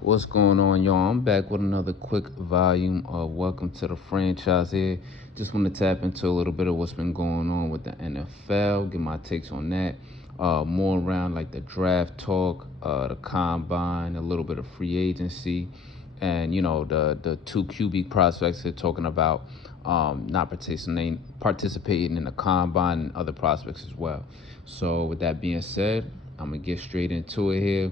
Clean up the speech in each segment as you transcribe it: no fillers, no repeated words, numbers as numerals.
What's going on, y'all? I'm back with another quick volume of Welcome to the Franchise here. Just want to tap into a little bit of what's been going on with the NFL, get my takes on that. More around like the draft talk, the combine, a little bit of free agency, and the two QB prospects they're talking about not participating in the combine and other prospects as well. So with that being said, I'm gonna get straight into it here.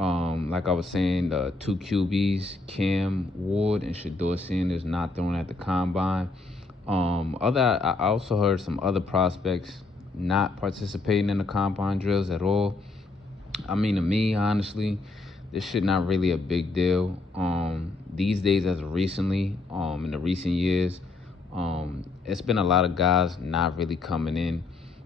Like I was saying, the two QBs, Cam Ward and SHADEUR is not thrown at the combine. I also heard some other prospects not participating in the combine drills at all. I mean, to me, honestly, this shit not really a big deal. These days, as of recently, in the recent years, it's been a lot of guys not really coming in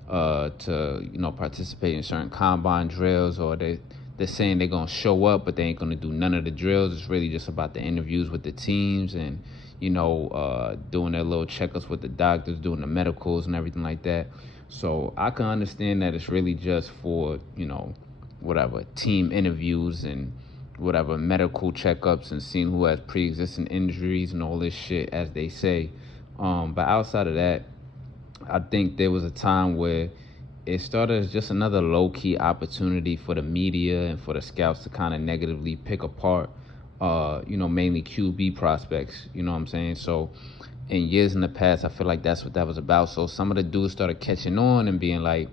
to participate in certain combine drills, or they're saying they're gonna show up, but they ain't gonna do none of the drills. It's really just about the interviews with the teams and doing their little checkups with the doctors, doing the medicals and everything like that. So I can understand that it's really just for whatever team interviews and whatever medical checkups and seeing who has pre-existing injuries and all this shit, as they say. But outside of that, I think there was a time where it started as just another low-key opportunity for the media and for the scouts to kind of negatively pick apart, mainly QB prospects. You know what I'm saying? So in years in the past, I feel like that's what that was about. So some of the dudes started catching on and being like,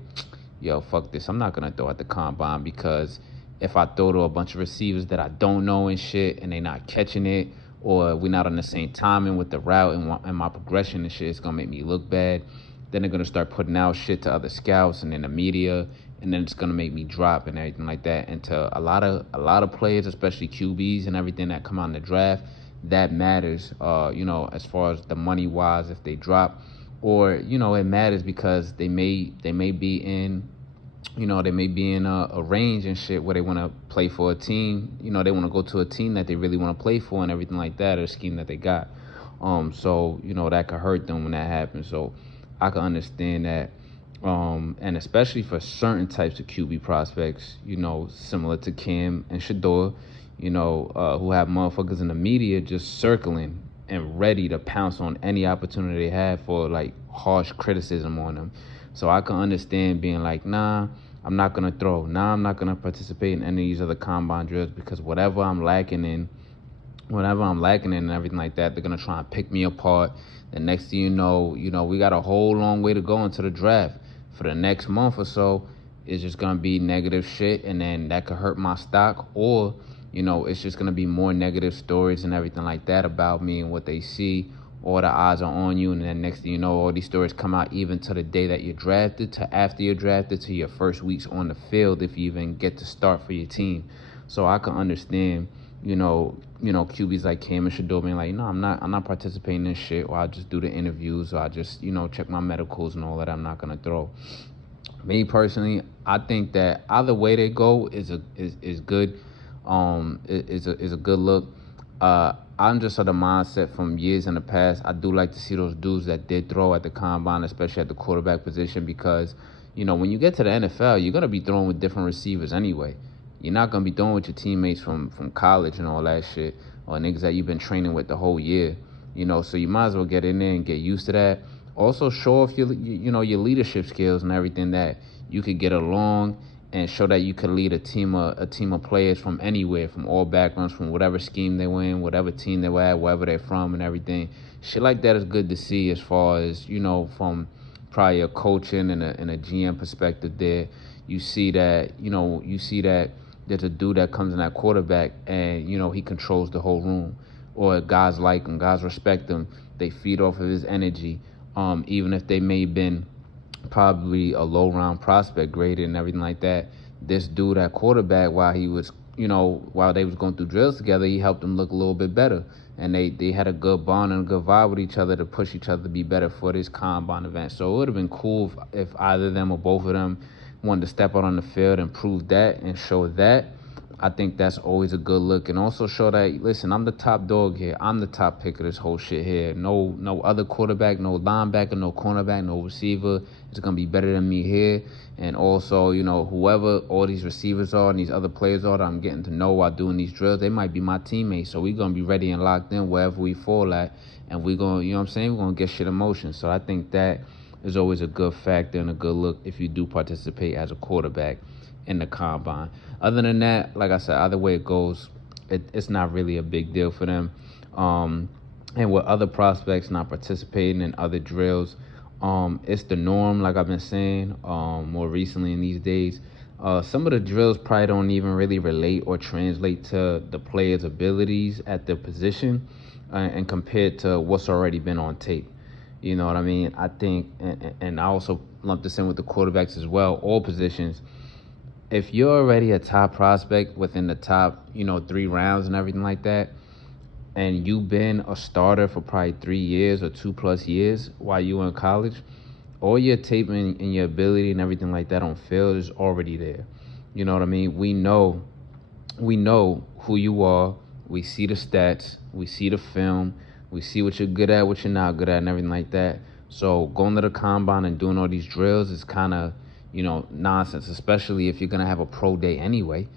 yo, fuck this. I'm not going to throw at the combine because if I throw to a bunch of receivers that I don't know and shit and they not catching it, or we're not on the same timing with the route and my progression and shit, it's going to make me look bad. Then they're going to start putting out shit to other scouts and in the media, and then it's going to make me drop and everything like that. And to a lot of players, especially QBs and everything that come out in the draft, that matters, as far as the money-wise if they drop. Or, it matters because they may be in a range and shit where they want to play for a team. They want to go to a team that they really want to play for and everything like that, or a scheme that they got. So that could hurt them when that happens. So I can understand that. And especially for certain types of QB prospects, similar to Cam and SHADEUR, who have motherfuckers in the media just circling and ready to pounce on any opportunity they have for like harsh criticism on them. So I can understand being like, nah, I'm not gonna throw. Nah, I'm not gonna participate in any of these other combine drills because whatever I'm lacking in and everything like that, they're gonna try and pick me apart. The next thing you know, we got a whole long way to go into the draft. For the next month or so, it's just gonna be negative shit, and then that could hurt my stock, or it's just gonna be more negative stories and everything like that about me and what they see. All the eyes are on you, and then next thing you know, all these stories come out even to the day that you're drafted, to after you're drafted, to your first weeks on the field, if you even get to start for your team. So I can understand, QBs like Cam and SHADEUR being like, no, I'm not participating in this shit, or I just do the interviews, or I just, check my medicals and all that. I'm not gonna throw. Me personally, I think that either way they go is good. Is a good look. I'm just of the mindset from years in the past. I do like to see those dudes that did throw at the combine, especially at the quarterback position, because when you get to the NFL, you're gonna be throwing with different receivers anyway. You're not gonna be throwing with your teammates from college and all that shit, or niggas that you've been training with the whole year. So you might as well get in there and get used to that. Also show off your leadership skills and everything, that you could get along and show that you could lead a team of players from anywhere, from all backgrounds, from whatever scheme they were in, whatever team they were at, wherever they're from and everything. Shit like that is good to see, as far as, from probably a coaching and a GM perspective there. You see that there's a dude that comes in at quarterback and, he controls the whole room. Or guys like him, guys respect him. They feed off of his energy. Even if they may have been probably a low round prospect graded and everything like that, this dude at quarterback, while they was going through drills together, he helped them look a little bit better. And they had a good bond and a good vibe with each other to push each other to be better for this combine event. So it would have been cool if either of them or both of them wanted to step out on the field and prove that and show that. I think that's always a good look, and also show that, listen, I'm the top dog here. I'm the top pick of this whole shit here. No other quarterback, no linebacker, no cornerback, no receiver is gonna be better than me here. And also, whoever all these receivers are and these other players are that I'm getting to know while doing these drills, they might be my teammates. So we're gonna be ready and locked in wherever we fall at, and we're gonna, you know what I'm saying, we're gonna get shit in motion. So I think that is always a good factor and a good look if you do participate as a quarterback in the combine. Other than that, like I said, either way it goes, it's not really a big deal for them. And with other prospects not participating in other drills, it's the norm, like I've been saying more recently in these days. Some of the drills probably don't even really relate or translate to the player's abilities at their position, and compared to what's already been on tape. You know what I mean? I think, and I also lump this in with the quarterbacks as well, all positions. If you're already a top prospect within the top, 3 rounds and everything like that, and you've been a starter for probably 3 years or 2+ years while you were in college, all your tape and your ability and everything like that on field is already there. You know what I mean? We know who you are. We see the stats. We see the film. We see what you're good at, what you're not good at, and everything like that. So going to the combine and doing all these drills is kind of, nonsense, especially if you're going to have a pro day anyway.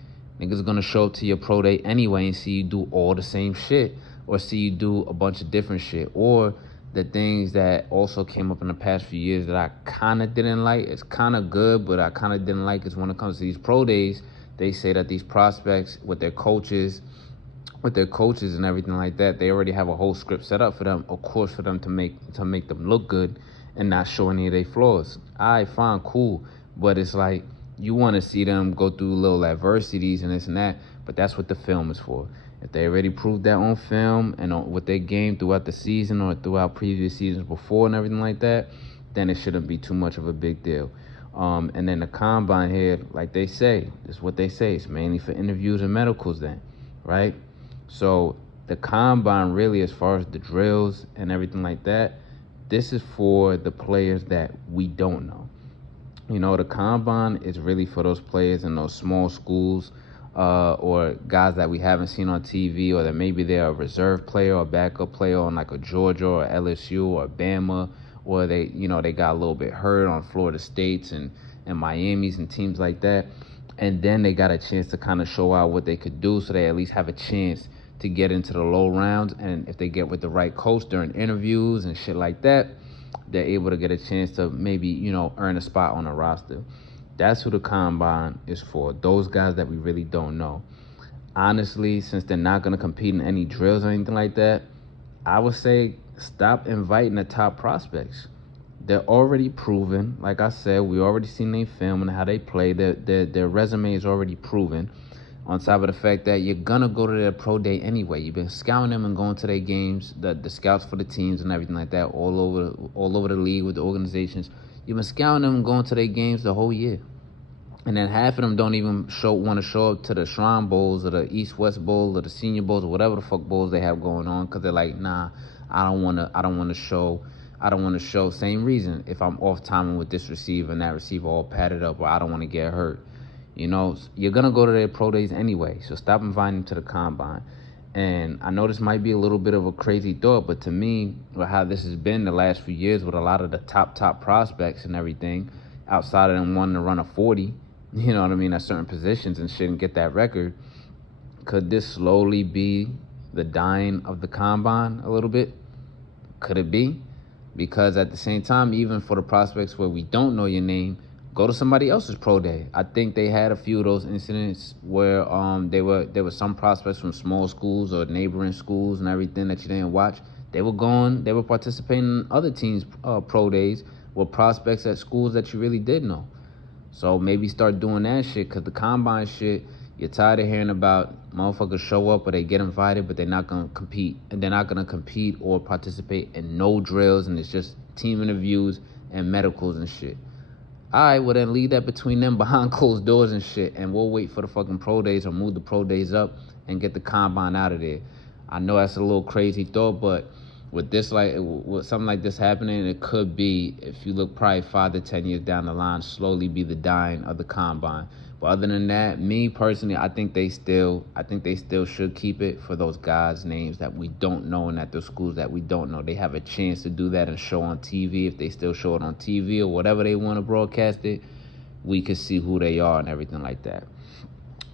Niggas going to show up to your pro day anyway and see you do all the same shit, or see you do a bunch of different shit. Or the things that also came up in the past few years that I kind of didn't like. It's kind of good, but I kind of didn't like is when it comes to these pro days, they say that these prospects with their coaches and everything like that, they already have a whole script set up for them, of course, for them to make them look good and not show any of their flaws. Alright, fine, cool. But it's like, you want to see them go through little adversities and this and that, but that's what the film is for. If they already proved that on film and with their game throughout the season or throughout previous seasons before and everything like that, then it shouldn't be too much of a big deal. And then the combine here, like they say, this is what they say, it's mainly for interviews and medicals then, right? So the combine really, as far as the drills and everything like that, this is for the players that we don't know. The combine is really for those players in those small schools, or guys that we haven't seen on TV, or that maybe they're a reserve player or backup player on like a Georgia or LSU or Bama, or they got a little bit hurt on Florida States and Miami's and teams like that. And then they got a chance to kind of show out what they could do, so they at least have a chance to get into the low rounds. And if they get with the right coach during interviews and shit like that, they're able to get a chance to maybe, earn a spot on a roster. That's who the combine is for, those guys that we really don't know. Honestly, since they're not going to compete in any drills or anything like that, I would say stop inviting the top prospects. They're already proven. Like I said, we already seen their film and how they play. Their resume is already proven. On top of the fact that you're going to go to their pro day anyway. You've been scouting them and going to their games, the scouts for the teams and everything like that, all over the league with the organizations. You've been scouting them and going to their games the whole year. And then half of them don't even want to show up to the Shrine Bowls or the East-West Bowl or the Senior Bowls or whatever the fuck bowls they have going on, because they're like, nah, I don't want to show. Same reason, if I'm off timing with this receiver and that receiver all padded up, or I don't want to get hurt. You're going to go to their pro days anyway, so stop inviting them to the combine. And I know this might be a little bit of a crazy thought, but to me, with how this has been the last few years with a lot of the top prospects and everything, outside of them wanting to run a 40, you know what I mean, at certain positions and shit and get that record, could this slowly be the dying of the combine a little bit? Could it be? Because at the same time, even for the prospects where we don't know your name, go to somebody else's pro day. I think they had a few of those incidents where there were some prospects from small schools or neighboring schools and everything that you didn't watch. They were participating in other teams' pro days with prospects at schools that you really did know. So maybe start doing that shit, because the combine shit, you're tired of hearing about motherfuckers show up or they get invited, but they're not going to compete. And they're not going to compete or participate in no drills, and it's just team interviews and medicals and shit. All right, well then leave that between them behind closed doors and shit, and we'll wait for the fucking pro days or move the pro days up and get the combine out of there. I know that's a little crazy thought, but with something like this happening, it could be, if you look probably 5 to 10 years down the line, slowly be the dying of the combine. But other than that, me personally, I think they still should keep it for those guys' names that we don't know and at the schools that we don't know. They have a chance to do that and show on TV. If they still show it on TV or whatever they want to broadcast it, we can see who they are and everything like that.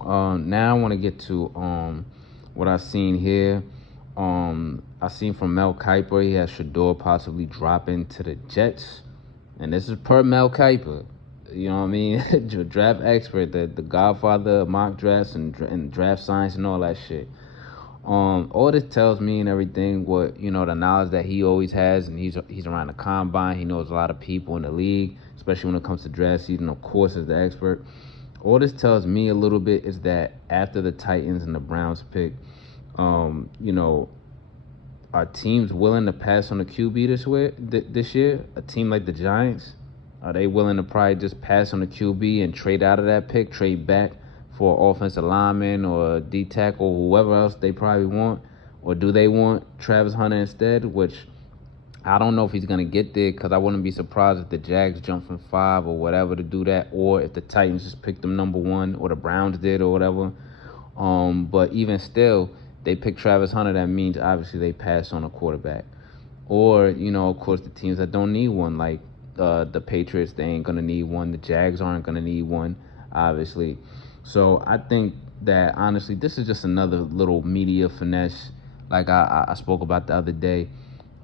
Now I want to get to what I've seen here. I seen from Mel Kiper, he has SHADEUR possibly dropping to the Jets, and this is per Mel Kiper. You know what I mean? Draft expert, the godfather of mock drafts and draft science and all that shit. All this tells me and everything, what, the knowledge that he always has, and he's around the combine. He knows a lot of people in the league, especially when it comes to draft season, of course, as the expert. All this tells me a little bit is that after the Titans and the Browns pick, are teams willing to pass on the QB this year? A team like the Giants, are they willing to probably just pass on the QB and trade out of that pick, trade back for offensive lineman or D-tackle or whoever else they probably want? Or do they want Travis Hunter instead, which I don't know if he's going to get there, because I wouldn't be surprised if the Jags jump from 5 or whatever to do that, or if the Titans just picked them number 1 or the Browns did or whatever. But even still, they pick Travis Hunter, that means obviously they pass on a quarterback. Or, of course, the teams that don't need one, like the Patriots, they ain't going to need one. The Jags aren't going to need one, obviously. So I think that, honestly, this is just another little media finesse, like I spoke about the other day.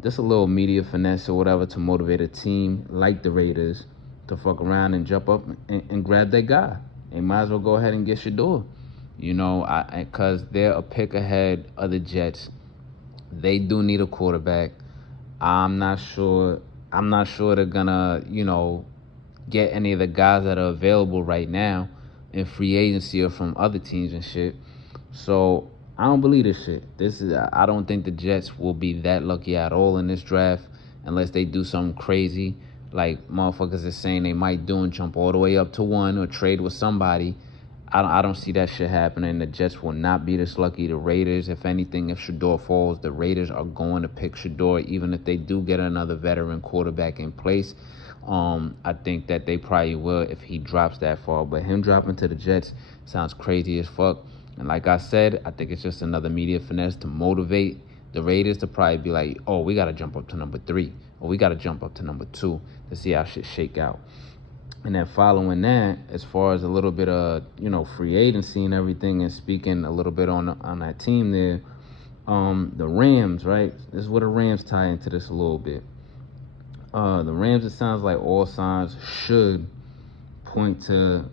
Just a little media finesse or whatever to motivate a team like the Raiders to fuck around and jump up and grab that guy. They might as well go ahead and get SHADEUR. Because they're a pick ahead of the Jets. They do need a quarterback. I'm not sure they're gonna, get any of the guys that are available right now in free agency or from other teams and shit. So I don't believe this shit. I don't think the Jets will be that lucky at all in this draft unless they do something crazy like motherfuckers are saying they might do and jump all the way up to 1 or trade with somebody. I don't see that shit happening. The Jets will not be this lucky. The Raiders, if anything, if SHADEUR falls, the Raiders are going to pick SHADEUR, even if they do get another veteran quarterback in place. I think that they probably will if he drops that far. But him dropping to the Jets sounds crazy as fuck. And like I said, I think it's just another media finesse to motivate the Raiders to probably be like, oh, we got to jump up to number 3, or we got to jump up to number 2 to see how shit shake out. And then following that, as far as a little bit of, free agency and everything, and speaking a little bit on that team there, the Rams, right? This is where the Rams tie into this a little bit. The Rams, it sounds like all signs should point to,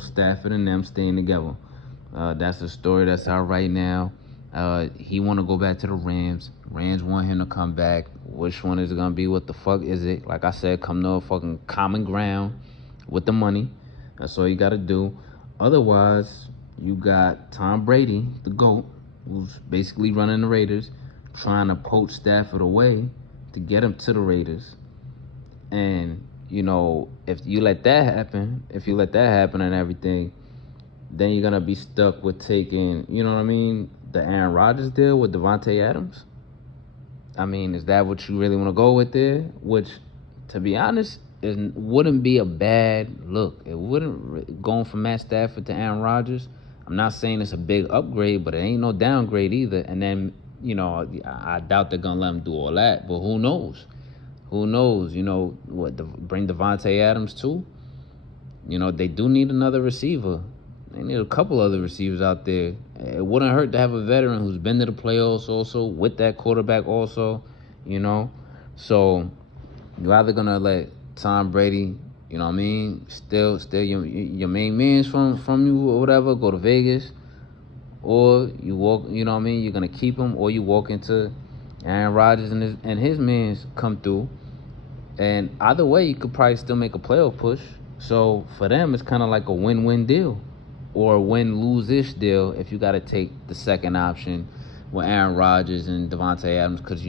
Stafford and them staying together. That's the story that's out right now. He want to go back to the Rams. Rams want him to come back. Which one is it going to be? What the fuck is it? Like I said, come to a fucking common ground with the money. That's all you got to do. Otherwise, you got Tom Brady, the GOAT, who's basically running the Raiders, trying to poach Stafford away to get him to the Raiders. And, if you let that happen, and everything, then you're going to be stuck with taking, the Aaron Rodgers deal with Devontae Adams. I mean, is that what you really want to go with there? Which, to be honest, it wouldn't be a bad look. It wouldn't, going from Matt Stafford to Aaron Rodgers. I'm not saying it's a big upgrade, but it ain't no downgrade either. And then, I doubt they're going to let him do all that. But who knows? Who knows? Bring Devontae Adams too? They do need another receiver. They need a couple other receivers out there. It wouldn't hurt to have a veteran who's been to the playoffs also, with that quarterback also, So you're either going to let Tom Brady, still your main man's from you or whatever, go to Vegas, or you walk, you're going to keep him, or you walk into Aaron Rodgers and his mans come through. And either way, you could probably still make a playoff push. So for them, it's kind of like a win-win deal, or a win-lose-ish deal if you got to take the second option with Aaron Rodgers and Devontae Adams, because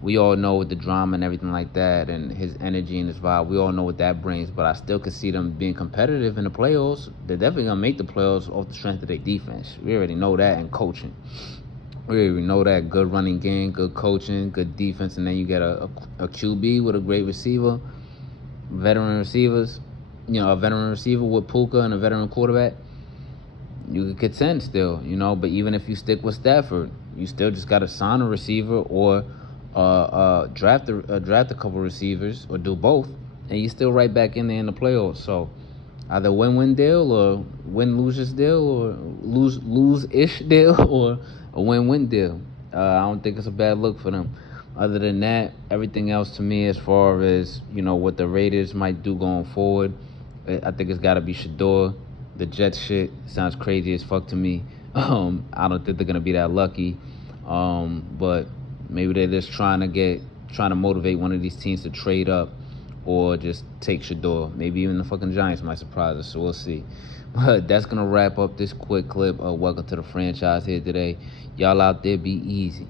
we all know with the drama and everything like that, and his energy and his vibe, we all know what that brings. But I still could see them being competitive in the playoffs. They're definitely going to make the playoffs off the strength of their defense. We already know that, and coaching. We already know that. Good running game, good coaching, good defense, and then you get a QB with a great receiver, veteran receivers. a veteran receiver with Puka and a veteran quarterback, you could contend still, But even if you stick with Stafford, you still just got to sign a receiver or draft a couple receivers or do both, and you still right back in there in the playoffs. So either win-win deal or win-lose deal or lose-ish deal or a win-win deal. I don't think it's a bad look for them. Other than that, everything else to me, as far as what the Raiders might do going forward, I think it's got to be SHADEUR. The Jets shit sounds crazy as fuck to me. I don't think they're gonna be that lucky. But maybe they're just trying to motivate one of these teams to trade up or just take SHADEUR. Maybe even the fucking Giants might surprise us, so we'll see. But that's gonna wrap up this quick clip. Welcome to the franchise here today. Y'all out there, be easy.